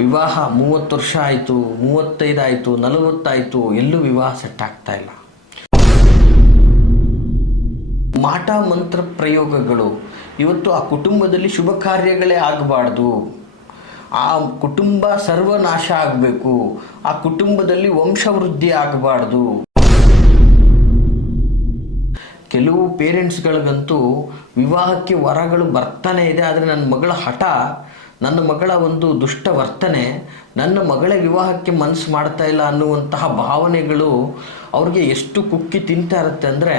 ವಿವಾಹ ಮೂವತ್ತು ವರ್ಷ ಆಯಿತು, ಮೂವತ್ತೈದು ಆಯಿತು, ನಲವತ್ತಾಯಿತು, ಎಲ್ಲೂ ವಿವಾಹ ಸೆಟ್ ಆಗ್ತಾ ಇಲ್ಲ. ಮಾಟ ಮಂತ್ರ ಪ್ರಯೋಗಗಳು. ಇವತ್ತು ಆ ಕುಟುಂಬದಲ್ಲಿ ಶುಭ ಕಾರ್ಯಗಳೇ ಆಗಬಾರ್ದು. ಆ ಕುಟುಂಬ ಸರ್ವನಾಶ ಆಗಬೇಕು. ಆ ಕುಟುಂಬದಲ್ಲಿ ವಂಶವೃದ್ಧಿ ಆಗಬಾರ್ದು. ಕೆಲವು ಪೇರೆಂಟ್ಸ್ಗಳಿಗಂತೂ ವಿವಾಹಕ್ಕೆ ವರಗಳು ಬರ್ತಾನೆ ಇದೆ, ಆದರೆ ನನ್ನ ಮಗಳ ಹಠ ನನ್ನ ಮಗಳ ಒಂದು ದುಷ್ಟ ವರ್ತನೆ, ನನ್ನ ಮಗಳ ವಿವಾಹಕ್ಕೆ ಮನಸ್ಸು ಮಾಡ್ತಾ ಇಲ್ಲ ಅನ್ನುವಂತಹ ಭಾವನೆಗಳು ಅವ್ರಿಗೆ ಎಷ್ಟು ಕುಕ್ಕಿ ತಿಂತಾ ಇರುತ್ತೆ ಅಂದರೆ,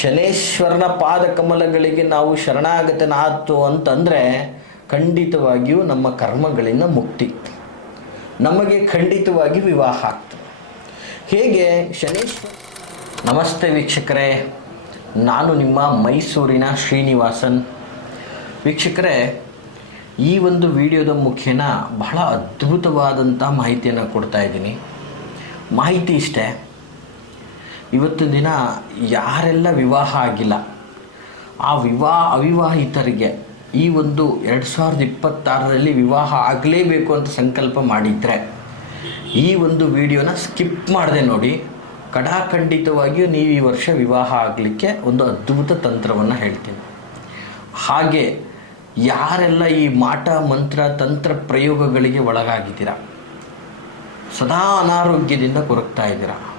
ಶನೇಶ್ವರನ ಪಾದ ಕಮಲಗಳಿಗೆ ನಾವು ಶರಣಾಗತನಾತು ಅಂತಂದರೆ ಖಂಡಿತವಾಗಿಯೂ ನಮ್ಮ ಕರ್ಮಗಳಿಂದ ಮುಕ್ತಿ. ನಮಗೆ ಖಂಡಿತವಾಗಿ ವಿವಾಹ ಆಗ್ತದೆ. ಹೇಗೆ ಶನೇಶ್ವರ ನಮಸ್ತೆ ವೀಕ್ಷಕರೇ, ನಾನು ನಿಮ್ಮ ಮೈಸೂರಿನ ಶ್ರೀನಿವಾಸನ್. ವೀಕ್ಷಕರೇ, ಈ ಒಂದು ವಿಡಿಯೋದ ಮುಖೇನ ಬಹಳ ಅದ್ಭುತವಾದಂಥ ಮಾಹಿತಿಯನ್ನು ಕೊಡ್ತಾ ಇದ್ದೀನಿ. ಮಾಹಿತಿ ಇಷ್ಟೇ, ಇವತ್ತು ದಿನ ಯಾರೆಲ್ಲ ವಿವಾಹ ಆಗಿಲ್ಲ, ಆ ವಿವಾಹ ಅವಿವಾಹಿತರಿಗೆ ಈ ಒಂದು ಎರಡು ಸಾವಿರದ ಇಪ್ಪತ್ತಾರರಲ್ಲಿ ವಿವಾಹ ಆಗಲೇಬೇಕು ಅಂತ ಸಂಕಲ್ಪ ಮಾಡಿದರೆ, ಈ ಒಂದು ವಿಡಿಯೋನ ಸ್ಕಿಪ್ ಮಾಡದೆ ನೋಡಿ ಕಡಾಖಂಡಿತವಾಗಿಯೂ ನೀವು ಈ ವರ್ಷ ವಿವಾಹ ಆಗಲಿಕ್ಕೆ ಒಂದು ಅದ್ಭುತ ತಂತ್ರವನ್ನು ಹೇಳ್ತೀನಿ. ಹಾಗೆ ಯಾರೆಲ್ಲ ಈ ಮಾಟ, ಮಂತ್ರ, ತಂತ್ರ ಪ್ರಯೋಗಗಳಿಗೆ ಒಳಗಾಗಿದ್ದೀರಾ? ಸದಾ ಅನಾರೋಗ್ಯದಿಂದ ಕೊರಗ್ತಾ ಇದ್ದೀರಾ?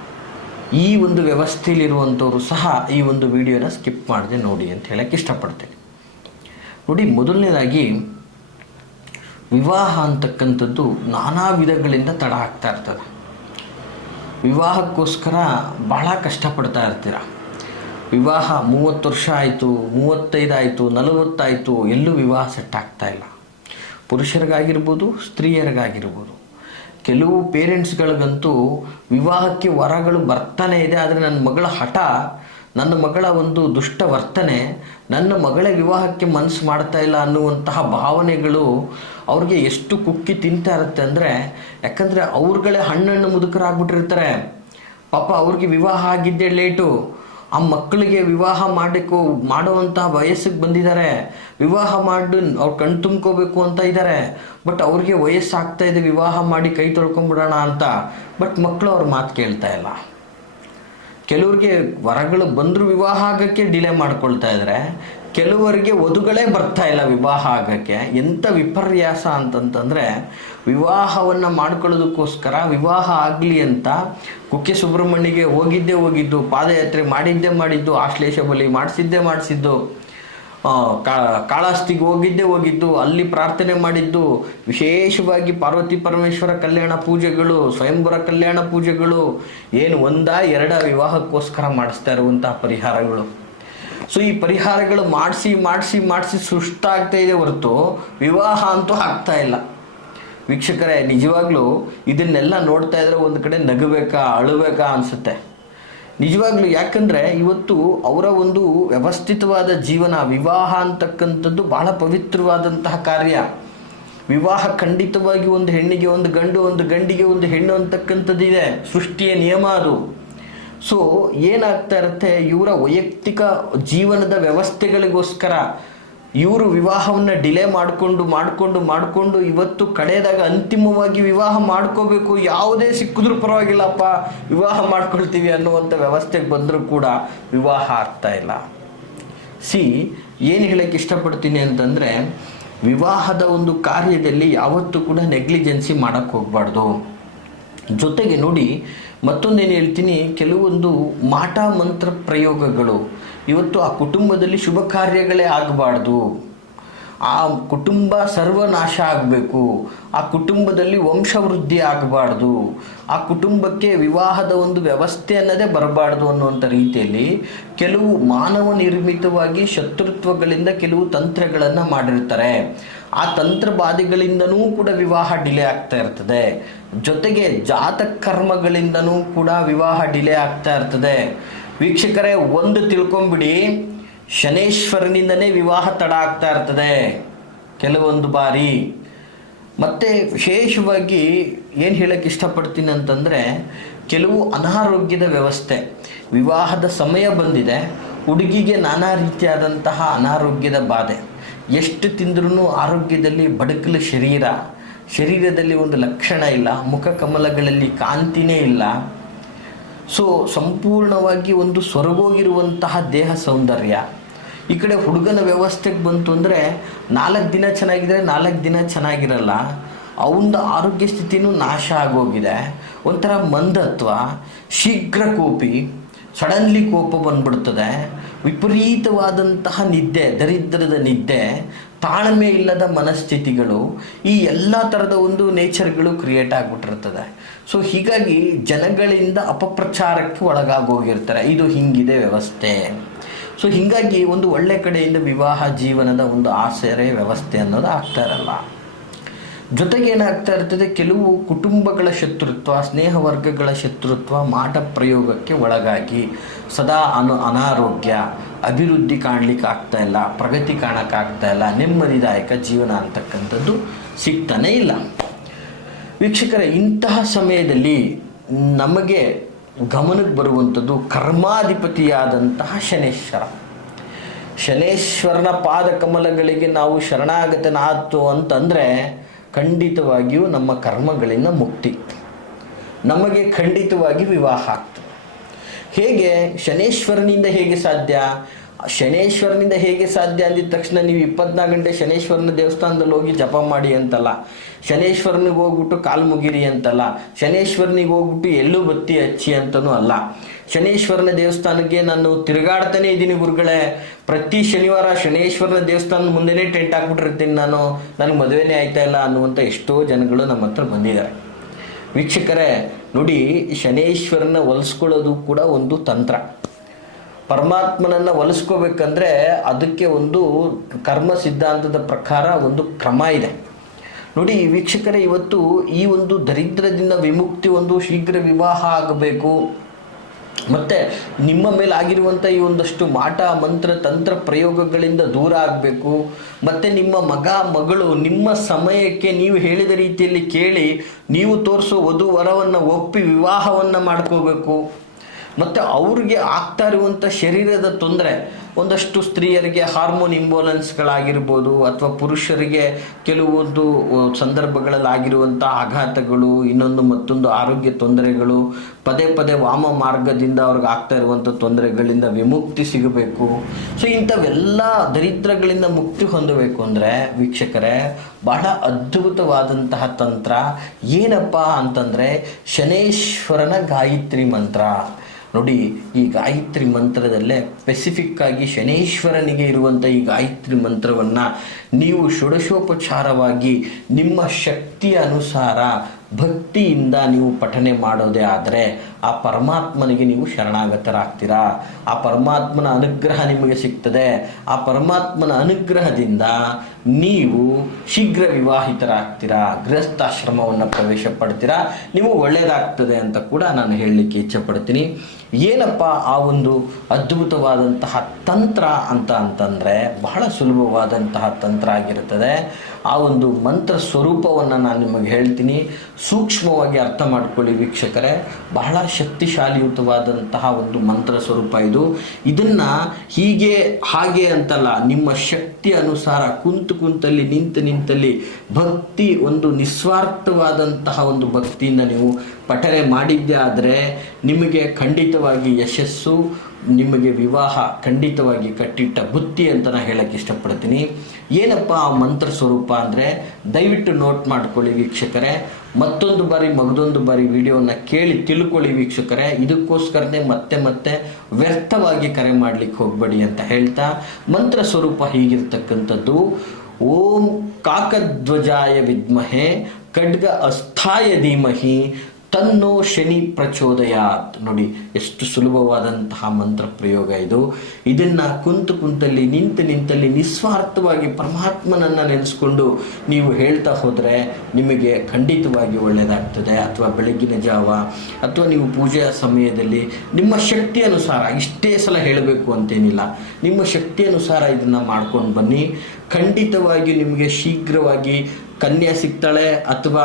ಈ ಒಂದು ವ್ಯವಸ್ಥೆಯಲ್ಲಿರುವಂಥವರು ಸಹ ಈ ಒಂದು ವಿಡಿಯೋನ ಸ್ಕಿಪ್ ಮಾಡದೆ ನೋಡಿ ಅಂತ ಹೇಳಕ್ಕೆ ಇಷ್ಟಪಡ್ತೇನೆ. ನೋಡಿ, ಮೊದಲನೇದಾಗಿ ವಿವಾಹ ಅಂತಕ್ಕಂಥದ್ದು ನಾನಾ ವಿಧಗಳಿಂದ ತಡ ಆಗ್ತಾ ಇರ್ತದೆ. ವಿವಾಹಕ್ಕೋಸ್ಕರ ಬಹಳ ಕಷ್ಟಪಡ್ತಾ ಇರ್ತೀರ? ವಿವಾಹ ಮೂವತ್ತು ವರ್ಷ ಆಯಿತು ಮೂವತ್ತೈದು ಆಯಿತು ನಲವತ್ತಾಯಿತು, ಎಲ್ಲೂ ವಿವಾಹ ಸೆಟ್ ಆಗ್ತಾ ಇಲ್ಲ. ಪುರುಷರಿಗಾಗಿರ್ಬೋದು, ಸ್ತ್ರೀಯರಿಗಾಗಿರ್ಬೋದು. ಕೆಲವು ಪೇರೆಂಟ್ಸ್ಗಳಿಗಂತೂ ವಿವಾಹಕ್ಕೆ ವರಗಳು ಬರ್ತಾನೆ ಇದೆ, ಆದರೆ ನನ್ನ ಮಗಳ ಹಠ, ನನ್ನ ಮಗಳ ಒಂದು ದುಷ್ಟ ವರ್ತನೆ, ನನ್ನ ಮಗಳ ವಿವಾಹಕ್ಕೆ ಮನಸ್ಸು ಮಾಡ್ತಾ ಇಲ್ಲ ಅನ್ನುವಂತಹ ಭಾವನೆಗಳು ಅವ್ರಿಗೆ ಎಷ್ಟು ಕುಕ್ಕಿ ತಿಂತಾ ಇರುತ್ತೆ ಅಂದರೆ, ಯಾಕಂದರೆ ಅವ್ರುಗಳೇ ಹಣ್ಣಣ್ಣು ಮುದುಕರಾಗ್ಬಿಟ್ಟಿರ್ತಾರೆ. ಪಾಪ ಅವ್ರಿಗೆ ವಿವಾಹ ಆಗಿದ್ದೇ ಲೇಟು ಆ ಮಕ್ಕಳಿಗೆ ವಿವಾಹ ಮಾಡಬೇಕು ಮಾಡುವಂತಹ ವಯಸ್ಸಿಗೆ ಬಂದಿದ್ದಾರೆ. ವಿವಾಹ ಮಾಡಿ ಅವ್ರು ಕಣ್ ತುಂಬ್ಕೋಬೇಕು ಅಂತ ಇದ್ದಾರೆ ಬಟ್ ಅವ್ರಿಗೆ ವಯಸ್ಸಾಗ್ತಾ ಇದೆ, ವಿವಾಹ ಮಾಡಿ ಕೈ ತೊಳ್ಕೊಂಬಿಡೋಣ ಅಂತ. ಬಟ್ ಮಕ್ಕಳು ಅವ್ರ ಮಾತು ಕೇಳ್ತಾ ಇಲ್ಲ. ಕೆಲವ್ರಿಗೆ ವರಗಳು ಬಂದರೂ ವಿವಾಹ ಆಗೋಕ್ಕೆ ಡಿಲೇ ಮಾಡ್ಕೊಳ್ತಾ ಇದ್ದಾರೆ ಕೆಲವರಿಗೆ ವಧುಗಳೇ ಬರ್ತಾ ಇಲ್ಲ ವಿವಾಹ ಆಗೋಕ್ಕೆ. ಎಂಥ ವಿಪರ್ಯಾಸ ಅಂತಂತಂದರೆ, ವಿವಾಹವನ್ನು ಮಾಡ್ಕೊಳ್ಳೋದಕ್ಕೋಸ್ಕರ ವಿವಾಹ ಆಗಲಿ ಅಂತ ಕುಕ್ಕೆ ಸುಬ್ರಹ್ಮಣ್ಯಗೆ ಹೋಗಿದ್ದೇ ಹೋಗಿದ್ದು, ಪಾದಯಾತ್ರೆ ಮಾಡಿದ್ದೇ ಮಾಡಿದ್ದು, ಆಶ್ಲೇಷ ಬಲಿ ಮಾಡಿಸಿದ್ದೇ ಮಾಡಿಸಿದ್ದು ಕಾಳಾಸ್ತಿಗೆ ಹೋಗಿದ್ದೇ ಹೋಗಿದ್ದು, ಅಲ್ಲಿ ಪ್ರಾರ್ಥನೆ ಮಾಡಿದ್ದು, ವಿಶೇಷವಾಗಿ ಪಾರ್ವತಿ ಪರಮೇಶ್ವರ ಕಲ್ಯಾಣ ಪೂಜೆಗಳು, ಸ್ವಯಂವರ ಕಲ್ಯಾಣ ಪೂಜೆಗಳು, ಏನು ಒಂದ ಎರಡ ವಿವಾಹಕ್ಕೋಸ್ಕರ ಮಾಡಿಸ್ತಾ ಇರುವಂತಹ ಪರಿಹಾರಗಳು. ಸೊ ಈ ಪರಿಹಾರಗಳು ಮಾಡಿಸಿ ಮಾಡಿಸಿ ಮಾಡಿಸಿ ಸುಸ್ತಾಗ್ತಾ ಇದೆ ಹೊರತು ವಿವಾಹ ಅಂತೂ ಆಗ್ತಾ ಇಲ್ಲ. ವೀಕ್ಷಕರೇ, ನಿಜವಾಗ್ಲೂ ಇದನ್ನೆಲ್ಲ ನೋಡ್ತಾ ಇದ್ರೆ ಒಂದು ಕಡೆ ನಗಬೇಕಾ, ಅಳಬೇಕಾ ಅನಿಸುತ್ತೆ. ನಿಜವಾಗ್ಲೂ ಯಾಕಂದರೆ ಇವತ್ತು ಅವರ ಒಂದು ವ್ಯವಸ್ಥಿತವಾದ ಜೀವನ, ವಿವಾಹ ಅಂತಕ್ಕಂಥದ್ದು ಬಹಳ ಪವಿತ್ರವಾದಂತಹ ಕಾರ್ಯ. ವಿವಾಹ ಖಂಡಿತವಾಗಿ ಒಂದು ಹೆಣ್ಣಿಗೆ ಒಂದು ಗಂಡು, ಒಂದು ಗಂಡಿಗೆ ಒಂದು ಹೆಣ್ಣು ಅಂತಕ್ಕಂಥದ್ದಿದೆ. ಸೃಷ್ಟಿಯ ನಿಯಮ ಅದು. ಸೊ ಏನಾಗ್ತಾ ಇರುತ್ತೆ? ಇವರ ವೈಯಕ್ತಿಕ ಜೀವನದ ವ್ಯವಸ್ಥೆಗಳಿಗೋಸ್ಕರ ಇವರು ವಿವಾಹವನ್ನು ಡಿಲೇ ಮಾಡಿಕೊಂಡು ಮಾಡಿಕೊಂಡು ಮಾಡಿಕೊಂಡು ಇವತ್ತು ಕಡೆಯದಾಗ ಅಂತಿಮವಾಗಿ ವಿವಾಹ ಮಾಡ್ಕೋಬೇಕು. ಯಾವುದೇ ಸಿಕ್ಕಿದ್ರೂ ಪರವಾಗಿಲ್ಲಪ್ಪ, ವಿವಾಹ ಮಾಡ್ಕೊಳ್ತೀವಿ ಅನ್ನುವಂಥ ವ್ಯವಸ್ಥೆಗೆ ಬಂದರೂ ಕೂಡ ವಿವಾಹ ಆಗ್ತಾ ಇಲ್ಲ. ಸಿ ಏನು ಹೇಳಕ್ಕೆ ಇಷ್ಟಪಡ್ತೀನಿ ಅಂತಂದರೆ, ವಿವಾಹದ ಒಂದು ಕಾರ್ಯದಲ್ಲಿ ಯಾವತ್ತೂ ಕೂಡ ನೆಗ್ಲಿಜೆನ್ಸಿ ಮಾಡೋಕ್ಕೆ ಹೋಗಬಾರ್ದು. ಜೊತೆಗೆ ನೋಡಿ ಮತ್ತೊಂದೇನು ಹೇಳ್ತೀನಿ ಕೆಲವೊಂದು ಮಾಟ ಮಂತ್ರ ಪ್ರಯೋಗಗಳು. ಇವತ್ತು ಆ ಕುಟುಂಬದಲ್ಲಿ ಶುಭ ಕಾರ್ಯಗಳೇ ಆಗಬಾರ್ದು. ಆ ಕುಟುಂಬ ಸರ್ವನಾಶ ಆಗಬೇಕು. ಆ ಕುಟುಂಬದಲ್ಲಿ ವಂಶವೃದ್ಧಿ ಆಗಬಾರ್ದು. ಆ ಕುಟುಂಬಕ್ಕೆ ವಿವಾಹದ ಒಂದು ವ್ಯವಸ್ಥೆ ಅನ್ನೋದೇ ಬರಬಾರ್ದು ಅನ್ನುವಂಥ ರೀತಿಯಲ್ಲಿ ಕೆಲವು ಮಾನವ ನಿರ್ಮಿತವಾಗಿ ಶತ್ರುತ್ವಗಳಿಂದ ಕೆಲವು ತಂತ್ರಗಳನ್ನು ಮಾಡಿರ್ತಾರೆ. ಆ ತಂತ್ರ ಬಾಧೆಗಳಿಂದನೂ ಕೂಡ ವಿವಾಹ ಡಿಲೇ ಆಗ್ತಾ ಇರ್ತದೆ. ಜೊತೆಗೆ ಜಾತ ಕರ್ಮಗಳಿಂದನೂ ಕೂಡ ವಿವಾಹ ಡಿಲೇ ಆಗ್ತಾ ಇರ್ತದೆ. ವೀಕ್ಷಕರೇ, ಒಂದು ತಿಳ್ಕೊಂಬಿಡಿ. ಶನೇಶ್ವರನಿಂದನೇ ವಿವಾಹ ತಡ ಆಗ್ತಾ ಇರ್ತದೆ. ಕೆಲವೊಂದು ಬಾರಿ. ಮತ್ತು ವಿಶೇಷವಾಗಿ ಏನು ಹೇಳಕ್ಕೆ ಇಷ್ಟಪಡ್ತೀನಿ ಅಂತಂದರೆ, ಕೆಲವು ಅನಾರೋಗ್ಯದ ವ್ಯವಸ್ಥೆ. ವಿವಾಹದ ಸಮಯ ಬಂದಿದೆ. ಹುಡುಗಿಗೆ ನಾನಾ ರೀತಿಯಾದಂತಹ ಅನಾರೋಗ್ಯದ ಬಾಧೆ. ಎಷ್ಟು ತಿಂದ್ರೂ ಆರೋಗ್ಯದಲ್ಲಿ ಬಡಕಲು ಶರೀರ. ಶರೀರದಲ್ಲಿ ಒಂದು ಲಕ್ಷಣ ಇಲ್ಲ. ಮುಖ ಕಮಲಗಳಲ್ಲಿ ಕಾಂತಿನೇ ಇಲ್ಲ. ಸೊ ಸಂಪೂರ್ಣವಾಗಿ ಒಂದು ಸೊರಗೋಗಿರುವಂತಹ ದೇಹ ಸೌಂದರ್ಯ. ಈ ಕಡೆ ಹುಡುಗನ ವ್ಯವಸ್ಥೆಗೆ ಬಂತು ಅಂದರೆ ನಾಲ್ಕು ದಿನ ಚೆನ್ನಾಗಿದ್ರೆ ನಾಲ್ಕು ದಿನ ಚೆನ್ನಾಗಿರಲ್ಲ. ಅವನ ಆರೋಗ್ಯ ಸ್ಥಿತಿನೂ ನಾಶ ಆಗೋಗಿದೆ. ಒಂಥರ ಮಂದತ್ವ, ಶೀಘ್ರ ಕೋಪಿ, ಸಡನ್ಲಿ ಕೋಪ ಬಂದ್ಬಿಡ್ತದೆ. ವಿಪರೀತವಾದಂತಹ ನಿದ್ದೆ, ದರಿದ್ರದ ನಿದ್ದೆ ತಾಳ್ಮೆ ಇಲ್ಲದ ಮನಸ್ಥಿತಿಗಳು ಈ ಎಲ್ಲ ಥರದ ಒಂದು ನೇಚರ್ಗಳು ಕ್ರಿಯೇಟ್ ಆಗಿಬಿಟ್ಟಿರ್ತದೆ. ಸೊ ಹೀಗಾಗಿ ಜನಗಳಿಂದ ಅಪಪ್ರಚಾರಕ್ಕೆ ಒಳಗಾಗೋಗಿರ್ತಾರೆ. ಇದು ಹಿಂಗಿದೆ ವ್ಯವಸ್ಥೆ. ಸೊ ಹೀಗಾಗಿ ಒಂದು ಒಳ್ಳೆ ಕಡೆಯಿಂದ ವಿವಾಹ ಜೀವನದ ಒಂದು ಆಸರೆ ವ್ಯವಸ್ಥೆ ಅನ್ನೋದು ಆಗ್ತಾ ಇರಲ್ಲ. ಜೊತೆಗೆ ಏನಾಗ್ತಾ ಇರ್ತದೆ, ಕೆಲವು ಕುಟುಂಬಗಳ ಶತ್ರುತ್ವ, ಸ್ನೇಹ ವರ್ಗಗಳ ಶತ್ರುತ್ವ ಮಾಟ ಪ್ರಯೋಗಕ್ಕೆ ಒಳಗಾಗಿ ಸದಾ ಅನು ಅನಾರೋಗ್ಯ, ಅಭಿವೃದ್ಧಿ ಕಾಣಲಿಕ್ಕೆ ಆಗ್ತಾ ಇಲ್ಲ, ಪ್ರಗತಿ ಕಾಣಕ್ಕಾಗ್ತಾ ಇಲ್ಲ, ನೆಮ್ಮದಿದಾಯಕ ಜೀವನ ಅಂತಕ್ಕಂಥದ್ದು ಸಿಗ್ತಾನೆ ಇಲ್ಲ. ವೀಕ್ಷಕರ, ಇಂತಹ ಸಮಯದಲ್ಲಿ ನಮಗೆ ಗಮನಕ್ಕೆ ಬರುವಂಥದ್ದು ಕರ್ಮಾಧಿಪತಿಯಾದಂತಹ ಶನೇಶ್ವರ. ಶನೇಶ್ವರನ ಪಾದ ಕಮಲಗಳಿಗೆ ನಾವು ಶರಣಾಗತನಾಯ್ತು ಅಂತಂದರೆ ಖಂಡಿತವಾಗಿಯೂ ನಮ್ಮ ಕರ್ಮಗಳಿಂದ ಮುಕ್ತಿ. ನಮಗೆ ಖಂಡಿತವಾಗಿ ವಿವಾಹ ಆಗ್ತದೆ. ಹೇಗೆ? ಶನೇಶ್ವರನಿಂದ ಹೇಗೆ ಸಾಧ್ಯ? ಶನೇಶ್ವರನಿಂದ ಹೇಗೆ ಸಾಧ್ಯ ಅಂದಿದ ತಕ್ಷಣ ನೀವು ಇಪ್ಪತ್ನಾಲ್ಕು ಗಂಟೆ ಶನೇಶ್ವರನ ದೇವಸ್ಥಾನದಲ್ಲಿ ಹೋಗಿ ಜಪ ಮಾಡಿ ಅಂತಲ್ಲ. ಶನೇಶ್ವರನಿಗೆ ಹೋಗ್ಬಿಟ್ಟು ಕಾಲು ಮುಗಿರಿ ಅಂತಲ್ಲ, ಶನೇಶ್ವರನಿಗೆ ಹೋಗ್ಬಿಟ್ಟು ಎಲ್ಲೂ ಬತ್ತಿ ಹಚ್ಚಿ ಅಂತನೂ ಅಲ್ಲ. ಶನೇಶ್ವರನ ದೇವಸ್ಥಾನಕ್ಕೆ ನಾನು ತಿರುಗಾಡ್ತಾನೆ ಇದ್ದೀನಿ ಗುರುಗಳೇ. ಪ್ರತಿ ಶನಿವಾರ ಶನೇಶ್ವರನ ದೇವಸ್ಥಾನದ ಮುಂದೆನೇ ಟೆಂಟ್ ಹಾಕ್ಬಿಟ್ಟಿರ್ತೀನಿ ನಾನು. ನನಗೆ ಮದುವೆನೇ ಆಯ್ತಾ ಇಲ್ಲ ಅನ್ನುವಂಥ ಎಷ್ಟೋ ಜನಗಳು ನಮ್ಮ ಹತ್ರ ಬಂದಿದ್ದಾರೆ. ವೀಕ್ಷಕರೇ, ನುಡಿ, ಶನೇಶ್ವರನ ಒಲಿಸ್ಕೊಳ್ಳೋದು ಕೂಡ ಒಂದು ತಂತ್ರ. ಪರಮಾತ್ಮನನ್ನ ಒಲಿಸ್ಕೋಬೇಕಂದ್ರೆ ಅದಕ್ಕೆ ಒಂದು ಕರ್ಮ ಸಿದ್ಧಾಂತದ ಪ್ರಕಾರ ಒಂದು ಕ್ರಮ ಇದೆ. ನೋಡಿ, ವೀಕ್ಷಕರೇ, ಇವತ್ತು ಈ ಒಂದು ದರಿದ್ರದಿಂದ ವಿಮುಕ್ತಿ ಒಂದು ಶೀಘ್ರ ವಿವಾಹ ಆಗಬೇಕು. ಮತ್ತೆ ನಿಮ್ಮ ಮೇಲೆ ಆಗಿರುವಂಥ ಈ ಒಂದಷ್ಟು ಮಾಟ, ಮಂತ್ರ, ತಂತ್ರ ಪ್ರಯೋಗಗಳಿಂದ ದೂರ ಆಗಬೇಕು. ಮತ್ತೆ ನಿಮ್ಮ ಮಗ, ಮಗಳು, ನಿಮ್ಮ ಸಮಯಕ್ಕೆ ನೀವು ಹೇಳಿದ ರೀತಿಯಲ್ಲಿ ಕೇಳಿ, ನೀವು ತೋರಿಸೋ ವಧು ವರವನ್ನು ಒಪ್ಪಿ ವಿವಾಹವನ್ನು ಮಾಡ್ಕೋಬೇಕು. ಮತ್ತು ಅವ್ರಿಗೆ ಆಗ್ತಾ ಇರುವಂಥ ಶರೀರದ ತೊಂದರೆ ಒಂದಷ್ಟು ಸ್ತ್ರೀಯರಿಗೆ ಹಾರ್ಮೋನ್ ಇಂಬೋಲೆನ್ಸ್ಗಳಾಗಿರ್ಬೋದು ಅಥವಾ ಪುರುಷರಿಗೆ ಕೆಲವೊಂದು ಸಂದರ್ಭಗಳಲ್ಲಿ ಆಗಿರುವಂಥ ಆಘಾತಗಳು, ಇನ್ನೊಂದು ಮತ್ತೊಂದು ಆರೋಗ್ಯ ತೊಂದರೆಗಳು, ಪದೇ ಪದೇ ವಾಮ ಮಾರ್ಗದಿಂದ ಅವ್ರಿಗೆ ಆಗ್ತಾ ಇರುವಂಥ ತೊಂದರೆಗಳಿಂದ ವಿಮುಕ್ತಿ ಸಿಗಬೇಕು. ಸೊ, ಇಂಥವೆಲ್ಲ ದರಿದ್ರಗಳಿಂದ ಮುಕ್ತಿ ಹೊಂದಬೇಕು ಅಂದರೆ ವೀಕ್ಷಕರೇ, ಬಹಳ ಅದ್ಭುತವಾದಂತಹ ತಂತ್ರ ಏನಪ್ಪ ಅಂತಂದರೆ ಶನೇಶ್ವರನ ಗಾಯತ್ರಿ ಮಂತ್ರ. ನೋಡಿ, ಈ ಗಾಯತ್ರಿ ಮಂತ್ರದಲ್ಲೇ ಸ್ಪೆಸಿಫಿಕ್ ಆಗಿ ಶನೇಶ್ವರನಿಗೆ ಇರುವಂಥ ಈ ಗಾಯತ್ರಿ ಮಂತ್ರವನ್ನು ನೀವು ಷೋಡಶೋಪಚಾರವಾಗಿ ನಿಮ್ಮ ಶಕ್ತಿಯ ಅನುಸಾರ ಭಕ್ತಿಯಿಂದ ನೀವು ಪಠನೆ ಮಾಡೋದೇ ಆದರೆ ಆ ಪರಮಾತ್ಮನಿಗೆ ನೀವು ಶರಣಾಗತರಾಗ್ತೀರಾ? ಆ ಪರಮಾತ್ಮನ ಅನುಗ್ರಹ ನಿಮಗೆ ಸಿಗ್ತದೆ. ಆ ಪರಮಾತ್ಮನ ಅನುಗ್ರಹದಿಂದ ನೀವು ಶೀಘ್ರ ವಿವಾಹಿತರಾಗ್ತೀರಾ? ಗೃಹಸ್ಥಾಶ್ರಮವನ್ನು ಪ್ರವೇಶ ಪಡ್ತೀರಾ? ನೀವು ಒಳ್ಳೆಯದಾಗ್ತದೆ ಅಂತ ಕೂಡ ನಾನು ಹೇಳಲಿಕ್ಕೆ ಇಚ್ಛೆ ಪಡ್ತೀನಿ. ಏನಪ್ಪ ಆ ಒಂದು ಅದ್ಭುತವಾದಂತಹ ತಂತ್ರ ಅಂತ ಅಂತಂದರೆ ಬಹಳ ಸುಲಭವಾದಂತಹ ತಂತ್ರ ಆಗಿರುತ್ತದೆ. ಆ ಒಂದು ಮಂತ್ರ ಸ್ವರೂಪವನ್ನು ನಾನು ನಿಮಗೆ ಹೇಳ್ತೀನಿ. ಸೂಕ್ಷ್ಮವಾಗಿ ಅರ್ಥ ಮಾಡ್ಕೊಳ್ಳಿ ವೀಕ್ಷಕರೇ. ಬಹಳ ಶಕ್ತಿಶಾಲಿಯುತವಾದಂತಹ ಒಂದು ಮಂತ್ರ ಸ್ವರೂಪ ಇದು. ಇದನ್ನು ಹೀಗೆ, ಹಾಗೆ ಅಂತಲ್ಲ, ನಿಮ್ಮ ಶಕ್ತಿ ಅನುಸಾರ ಕುಂತು ಕುಂತಲ್ಲಿ, ನಿಂತು ನಿಂತಲ್ಲಿ ಭಕ್ತಿ, ಒಂದು ನಿಸ್ವಾರ್ಥವಾದಂತಹ ಒಂದು ಭಕ್ತಿಯಿಂದ ನೀವು ಪಠನೆ ಮಾಡಿದ್ದೇ ಆದರೆ ನಿಮಗೆ ಖಂಡಿತವಾಗಿ ಯಶಸ್ಸು ನಿಮಗೆ ವಿವಾಹ ಖಂಡಿತವಾಗಿ ಕಟ್ಟಿಟ್ಟ ಬುತ್ತಿ ಅಂತ ನಾನು ಹೇಳಕ್ಕೆ ಇಷ್ಟಪಡ್ತೀನಿ. ಏನಪ್ಪ ಆ ಮಂತ್ರ ಸ್ವರೂಪ ಅಂದರೆ, ದಯವಿಟ್ಟು ನೋಟ್ ಮಾಡ್ಕೊಳ್ಳಿ ವೀಕ್ಷಕರೇ. ಮತ್ತೊಂದು ಬಾರಿ, ಮಗದೊಂದು ಬಾರಿ ವಿಡಿಯೋನ ಕೇಳಿ ತಿಳ್ಕೊಳ್ಳಿ ವೀಕ್ಷಕರೇ. ಇದಕ್ಕೋಸ್ಕರನೇ ಮತ್ತೆ ಮತ್ತೆ ವ್ಯರ್ಥವಾಗಿ ಕರೆ ಮಾಡಲಿಕ್ಕೆ ಹೋಗಬೇಡಿ ಅಂತ ಹೇಳ್ತಾ, ಮಂತ್ರ ಸ್ವರೂಪ ಹೀಗಿರ್ತಕ್ಕಂಥದ್ದು, ಓಂ ಕಾಕಧ್ವಜಾಯ ವಿದ್ಮಹೆ ಖಡ್ಗ ಅಸ್ಥಾಯ ಧೀಮಹಿ ತನ್ನೋ ಶನಿ ಪ್ರಚೋದಯಾತ್. ನೋಡಿ, ಎಷ್ಟು ಸುಲಭವಾದಂತಹ ಮಂತ್ರ ಪ್ರಯೋಗ ಇದು. ಇದನ್ನ ಕುಂತು ಕುಂತಲ್ಲಿ, ನಿಂತು ನಿಂತಲ್ಲಿ ನಿಸ್ವಾರ್ಥವಾಗಿ ಪರಮಾತ್ಮನನ್ನ ನೆನೆಸ್ಕೊಂಡು ನೀವು ಹೇಳ್ತಾ ಹೋದರೆ ನಿಮಗೆ ಖಂಡಿತವಾಗಿ ಒಳ್ಳೆಯದಾಗ್ತದೆ ಅಥವಾ ಬೆಳಗಿನ ಜಾವ, ಅಥವಾ ನೀವು ಪೂಜೆಯ ಸಮಯದಲ್ಲಿ ನಿಮ್ಮ ಶಕ್ತಿ ಅನುಸಾರ, ಇಷ್ಟೇ ಸಲ ಹೇಳಬೇಕು ಅಂತೇನಿಲ್ಲ. ನಿಮ್ಮ ಶಕ್ತಿ ಅನುಸಾರ ಇದನ್ನು ಮಾಡ್ಕೊಂಡು ಬನ್ನಿ. ಖಂಡಿತವಾಗಿ ನಿಮಗೆ ಶೀಘ್ರವಾಗಿ ಕನ್ಯಾ ಸಿಗ್ತಾಳೆ, ಅಥವಾ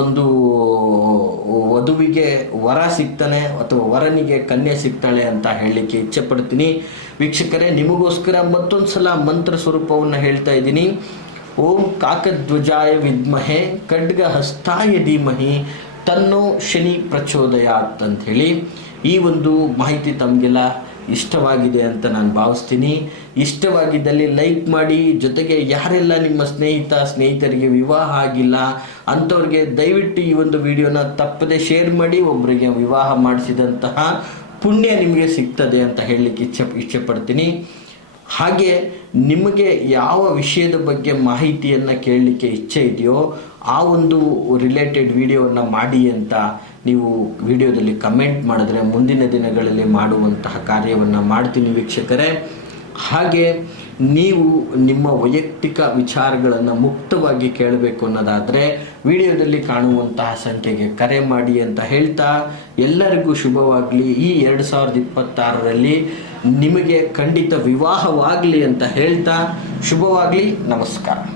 ಒಂದು ವಧುವಿಗೆ ವರ ಸಿಗ್ತಾನೆ ಅಥವಾ ವರನಿಗೆ ಕನ್ಯೆ ಸಿಗ್ತಾಳೆ ಅಂತ ಹೇಳಲಿಕ್ಕೆ ಇಚ್ಛೆ ಪಡ್ತೀನಿ ವೀಕ್ಷಕರೇ, ನಿಮಗೋಸ್ಕರ ಮತ್ತೊಂದು ಸಲ ಮಂತ್ರ ಸ್ವರೂಪವನ್ನು ಹೇಳ್ತಾ ಇದ್ದೀನಿ. ಓಂ ಕಾಕಧ್ವಜಾಯ ವಿದ್ಮಹೆ ಖಡ್ಗ ಹಸ್ತಾಯ ಧೀಮಹಿ, ತನ್ನೋ ಶನಿ ಪ್ರಚೋದಯ ಅಂತ ಹೇಳಿ ಈ ಒಂದು ಮಾಹಿತಿ ತಮಗೆಲ್ಲ ಇಷ್ಟವಾಗಿದೆ ಅಂತ ನಾನು ಭಾವಿಸ್ತೀನಿ. ಇಷ್ಟವಾಗಿದ್ದಲ್ಲಿ ಲೈಕ್ ಮಾಡಿ, ಜೊತೆಗೆ ಯಾರೆಲ್ಲ ನಿಮ್ಮ ಸ್ನೇಹಿತ, ಸ್ನೇಹಿತರಿಗೆ ವಿವಾಹ ಆಗಿಲ್ಲ, ಅಂಥವ್ರಿಗೆ ದಯವಿಟ್ಟು ಈ ಒಂದು ವಿಡಿಯೋನ ತಪ್ಪದೆ ಶೇರ್ ಮಾಡಿ ಒಬ್ಬರಿಗೆ ವಿವಾಹ ಮಾಡಿಸಿದಂತಹ ಪುಣ್ಯ ನಿಮಗೆ ಸಿಗ್ತದೆ ಅಂತ ಹೇಳಲಿಕ್ಕೆ ಇಚ್ಛೆ ಇಚ್ಛೆ ಪಡ್ತೀನಿ ಹಾಗೆ ನಿಮಗೆ ಯಾವ ವಿಷಯದ ಬಗ್ಗೆ ಮಾಹಿತಿಯನ್ನು ಕೇಳಲಿಕ್ಕೆ ಇಚ್ಛೆ ಇದೆಯೋ ಆ ಒಂದು ರಿಲೇಟೆಡ್ ವಿಡಿಯೋವನ್ನು ಮಾಡಿ ಅಂತ ನೀವು ವಿಡಿಯೋದಲ್ಲಿ ಕಮೆಂಟ್ ಮಾಡಿದ್ರೆ ಮುಂದಿನ ದಿನಗಳಲ್ಲಿ ಮಾಡುವಂತಹ ಕಾರ್ಯವನ್ನು ಮಾಡ್ತೀನಿ ವೀಕ್ಷಕರೇ. ಹಾಗೆ ನೀವು ನಿಮ್ಮ ವೈಯಕ್ತಿಕ ವಿಚಾರಗಳನ್ನು ಮುಕ್ತವಾಗಿ ಕೇಳಬೇಕು ಅನ್ನೋದಾದರೆ ವಿಡಿಯೋದಲ್ಲಿ ಕಾಣುವಂತಹ ಸಂಖ್ಯೆಗೆ ಕರೆ ಮಾಡಿ ಅಂತ ಹೇಳ್ತಾ ಎಲ್ಲರಿಗೂ ಶುಭವಾಗಲಿ. ಈ ಎರಡು ಸಾವಿರದ ಇಪ್ಪತ್ತಾರರಲ್ಲಿ ನಿಮಗೆ ಖಂಡಿತ ವಿವಾಹವಾಗಲಿ ಅಂತ ಹೇಳ್ತಾ ಶುಭವಾಗಲಿ ನಮಸ್ಕಾರ.